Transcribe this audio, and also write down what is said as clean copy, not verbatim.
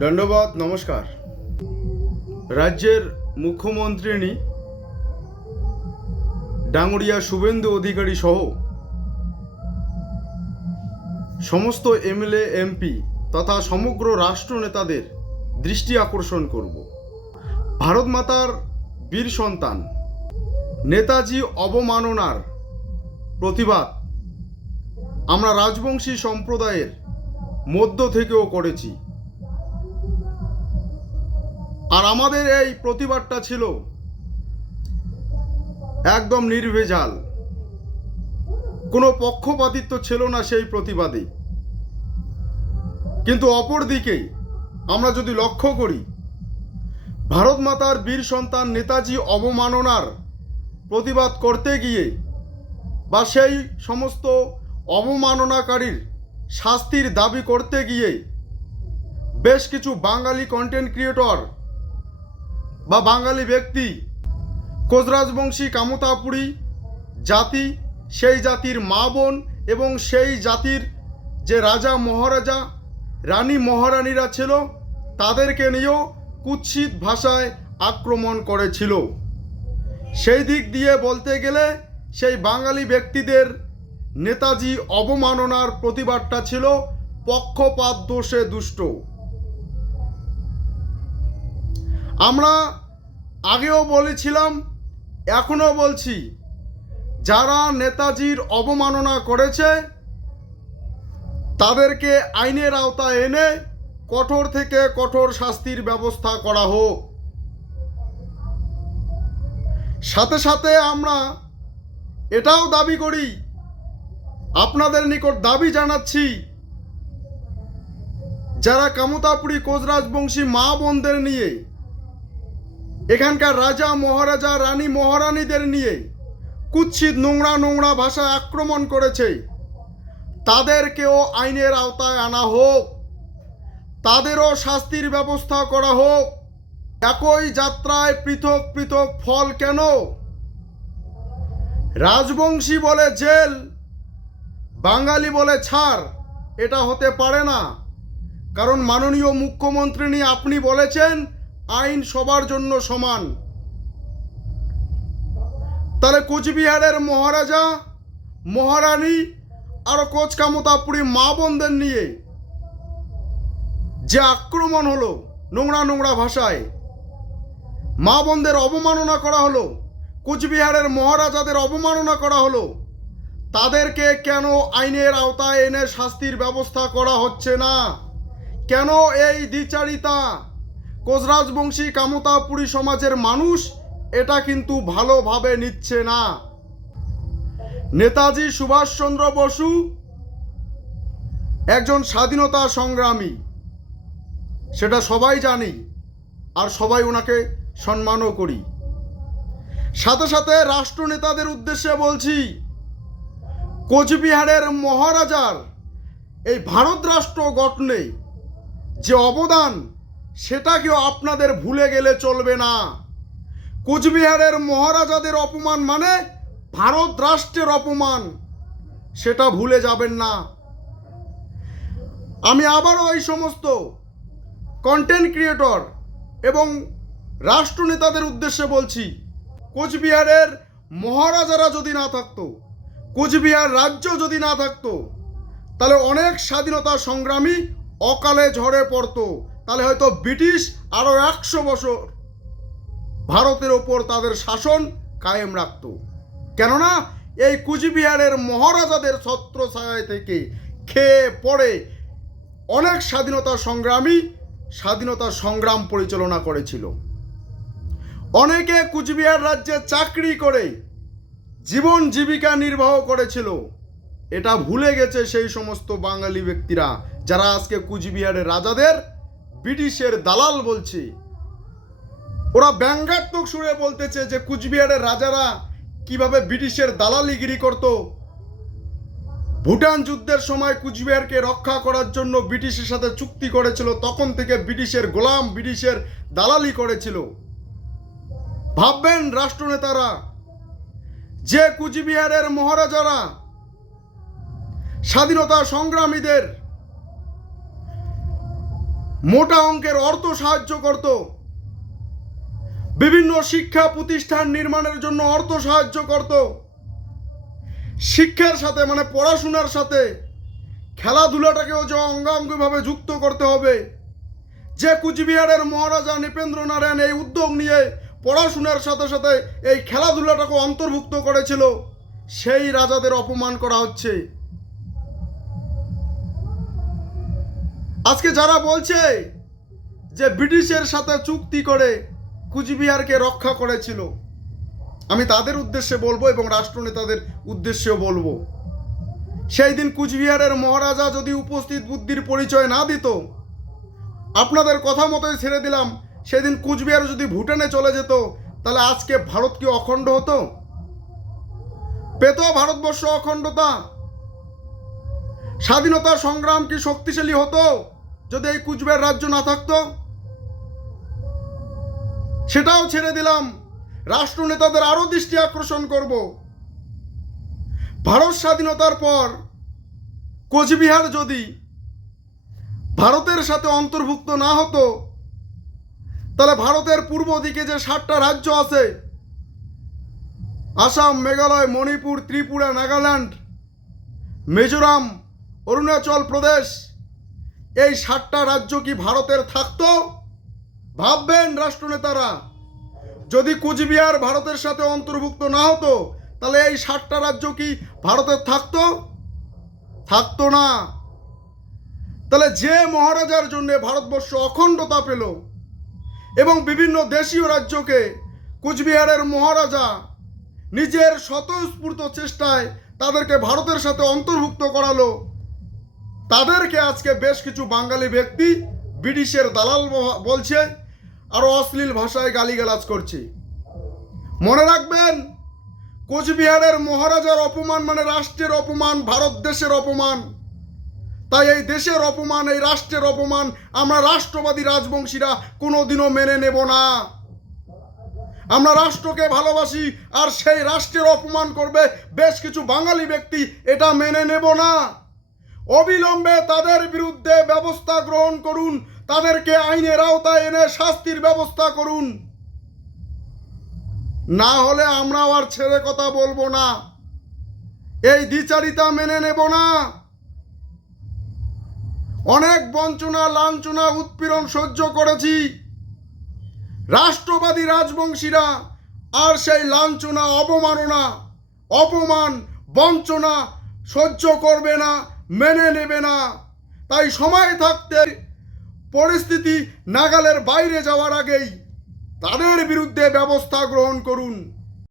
দণ্ডবাদ নমস্কার। রাজ্যের মুখ্যমন্ত্রী ডাঙরিয়া শুভেন্দু অধিকারী সহ সমস্ত এমএলএ এমপি তথা সমগ্র রাষ্ট্র নেতাদের দৃষ্টি আকর্ষণ করব। ভারত মাতার বীর সন্তান নেতাজি অবমাননার প্রতিবাদ আমরা রাজবংশী সম্প্রদায়ের মধ্য থেকেও করেছি। আর আমাদের এই প্রতিবাদটা ছিল একদম নির্ভেজাল, কোনো পক্ষপাতিত্ব ছিল না সেই প্রতিবাদে। কিন্তু অপরদিকে আমরা যদি লক্ষ্য করি, ভারত মাতার বীর সন্তান নেতাজি অবমাননার প্রতিবাদ করতে গিয়ে বা সেই সমস্ত অবমাননাকারীর শাস্তির দাবি করতে গিয়ে বেশ কিছু বাঙালি কন্টেন্ট ক্রিয়েটর বা বাঙালি ব্যক্তি কোচরাজবংশী কামতাপুরী জাতি, সেই জাতির মা বোন এবং সেই জাতির যে রাজা মহারাজা রানী মহারানীরা ছিল তাদেরকে নিয়েও কুৎসিত ভাষায় আক্রমণ করেছিল। সেই দিক দিয়ে বলতে গেলে সেই বাঙালি ব্যক্তিদের নেতাজি অবমাননার প্রতিবাদটা ছিল পক্ষপাত দোষে দুষ্ট। আমরা আগেও বলেছিলাম, এখনও বলছি, যারা নেতাজির অবমাননা করেছে তাদেরকে আইনের আওতায় এনে কঠোর থেকে কঠোর শাস্তির ব্যবস্থা করা হোক। সাথে সাথে আমরা এটাও দাবি করি, আপনাদের নিকট দাবি জানাচ্ছি, যারা কামতাপুরী কোচরাজবংশী মা বোনদের নিয়ে, এখানকার রাজা মহারাজা রানী মহারানীদের নিয়ে কুৎসিত নোংরা ভাষায় আক্রমণ করেছে, তাদেরকেও আইনের আওতায় আনা হোক, তাদেরও শাস্তির ব্যবস্থা করা হোক। একই যাত্রায় পৃথক পৃথক ফল কেন? রাজবংশী বলে জেল, বাঙালি বলে ছাড়, এটা হতে পারে না। কারণ মাননীয় মুখ্যমন্ত্রী আপনি বলেছেন আইন সবার জন্য সমান। তাহলে কোচবিহারের মহারাজা মহারানী আর কোচ কামতাপুরী মা বোনদের নিয়ে যে আক্রমণ হলো নোংরা ভাষায়, মা বোনদের অবমাননা করা হলো, কোচবিহারের মহারাজাদের অবমাননা করা হলো, তাদেরকে কেন আইনের আওতায় এনে শাস্তির ব্যবস্থা করা হচ্ছে না? কেন এই দ্বিচারিতা? কোচরাজবংশী কামতাপুরী সমাজের মানুষ এটা কিন্তু ভালোভাবে নিচ্ছে না। নেতাজি সুভাষচন্দ্র বসু একজন স্বাধীনতা সংগ্রামী, সেটা সবাই জানি, আর সবাই ওনাকে সম্মানও করি। সাথে সাথে রাষ্ট্রনেতাদের উদ্দেশ্যে বলছি, কোচবিহারের মহারাজার এই ভারত রাষ্ট্র গঠনে যে অবদান, সেটাকেও আপনাদের ভুলে গেলে চলবে না। কোচবিহারের মহারাজাদের অপমান মানে ভারত রাষ্ট্রের অপমান, সেটা ভুলে যাবেন না। আমি আবারও এই সমস্ত কন্টেন্ট ক্রিয়েটর এবং রাষ্ট্রনেতাদের উদ্দেশ্যে বলছি, কোচবিহারের মহারাজারা যদি না থাকতো, কোচবিহার রাজ্য যদি না থাকতো, তাহলে অনেক স্বাধীনতা সংগ্রামী অকালে ঝরে পড়তো। তাহলে হয়তো ব্রিটিশ আরও 100 বছর ভারতের ওপর তাদের শাসন কায়েম রাখত। কেননা এই কোচবিহারের মহারাজাদের ছত্রছায়া থেকে খেয়ে পড়ে অনেক স্বাধীনতা সংগ্রামী স্বাধীনতা সংগ্রাম পরিচালনা করেছিল। অনেকে কোচবিহার রাজ্যে চাকরি করে জীবন জীবিকা নির্বাহ করেছিল। এটা ভুলে গেছে সেই সমস্ত বাঙালি ব্যক্তিরা যারা আজকে কোচবিহারের রাজাদের ব্রিটিশের দালাল বলছে। ওরা ব্যঙ্গাত্মক সুরে বলতেছে যে কোচবিহারের রাজারা কিভাবে ব্রিটিশের দালালিগিরি করত। ভুটান যুদ্ধের সময় কোচবিহারকে রক্ষা করার জন্য ব্রিটিশের সাথে চুক্তি করেছিল, তখন থেকে ব্রিটিশের গোলাম, ব্রিটিশের দালালি করেছিল। ভাববেন রাষ্ট্রনেতারা যে কোচবিহারের মহারাজারা স্বাধীনতা সংগ্রামীদের মোটা অঙ্কের অর্থ সাহায্য করত, বিভিন্ন শিক্ষা প্রতিষ্ঠান নির্মাণের জন্য অর্থ সাহায্য করত। শিক্ষার সাথে মানে পড়াশোনার সাথে খেলাধুলাটাকেও যে অঙ্গাঙ্গিভাবে যুক্ত করতে হবে, যে কুচবিহারের মহারাজা নৃপেন্দ্র নারায়ণ এই উদ্যোগ নিয়ে পড়াশোনার সাথে সাথে এই খেলাধুলাটাকে অন্তর্ভুক্ত করেছিল, সেই রাজাদের অপমান করা হচ্ছে। আজকে যারা বলছে যে ব্রিটিশের সাথে চুক্তি করে কুচবিহারকে রক্ষা করেছিল, আমি তাদের উদ্দেশ্যে বলবো এবং রাষ্ট্রনেতাদের উদ্দেশ্যেও বলবো, সেই দিন কুচবিহারের মহারাজা যদি উপস্থিত বুদ্ধির পরিচয় না দিত, আপনাদের কথা মতোই ছেড়ে দিলাম, সেদিন কুচবিহার যদি ভুটানে চলে যেত, তাহলে আজকে ভারত কি অখণ্ড হতো? পেত ভারতবর্ষ অখণ্ডতা? স্বাধীনতা সংগ্রাম কি শক্তিশালী হতো যদি এই কুচবিহার রাজ্য না থাকতো? সেটাও ছেড়ে দিলাম। রাষ্ট্রনেতাদের আরো দৃষ্টি আকর্ষণ করব, ভারত স্বাধীনতার পর কোচবিহার যদি ভারতের সাথে অন্তর্ভুক্ত না হতো, তাহলে ভারতের পূর্ব দিকে যে 7টা রাজ্য আছে, আসাম, মেঘালয়, মণিপুর, ত্রিপুরা, নাগাল্যান্ড, মিজোরাম, অরুণাচল প্রদেশ, এই 7টা রাজ্য কি ভারতের থাকতো? ভাববেন রাষ্ট্রনেতারা, যদি কুচবিহার ভারতের সাথে অন্তর্ভুক্ত না হতো, তাহলে এই 7টা রাজ্য কি ভারতের থাকতো? থাকতো না। তাহলে যে মহারাজার জন্য ভারতবর্ষ অখণ্ডতা পেল এবং বিভিন্ন দেশীয় রাজ্যকে কুচবিহারের মহারাজা নিজের স্বতঃস্ফূর্ত চেষ্টায় তাদেরকে ভারতের সাথে অন্তর্ভুক্ত করালো, তাদেরকে আজকে বেশ কিছু বাঙালি ব্যক্তি ব্রিটিশের দালাল বলছে, আরো অশ্লীল ভাষায় গালিগালাজ করছে। মনে রাখবেন, কোচবিহারের মহারাজার অপমান মানে রাষ্ট্রের অপমান, ভারত দেশের অপমান। তাই এই দেশের অপমান, এই রাষ্ট্রের অপমান আমরা রাষ্ট্রবাদী রাজবংশীরা কোনোদিনও মেনে নেব না। আমরা রাষ্ট্রকে ভালোবাসি, আর সেই রাষ্ট্রের অপমান করবে বেশ কিছু বাঙালি ব্যক্তি, এটা মেনে নেব না। অবিলম্বে তাদের বিরুদ্ধে ব্যবস্থা গ্রহণ করুন, তাদেরকে আইনের আওতায় এনে শাস্তির ব্যবস্থা করুন, না হলে আমরাও আর ছেড়ে কথা বলবো না, এই দ্বিচারিতা মেনে নেব না। অনেক বঞ্চনা, লাঞ্ছনা, উৎপীড়ন সহ্য করেছি, রাষ্ট্রবাদী রাজবংশীরা আর সেই লাঞ্ছনা, অবমাননা, অপমান, বঞ্চনা সহ্য করবে না, মেনে নেবে না। তাই সময় থাকতে পরিস্থিতি নাগালের বাইরে যাওয়ার আগেই তাদের বিরুদ্ধে ব্যবস্থা গ্রহণ করুন।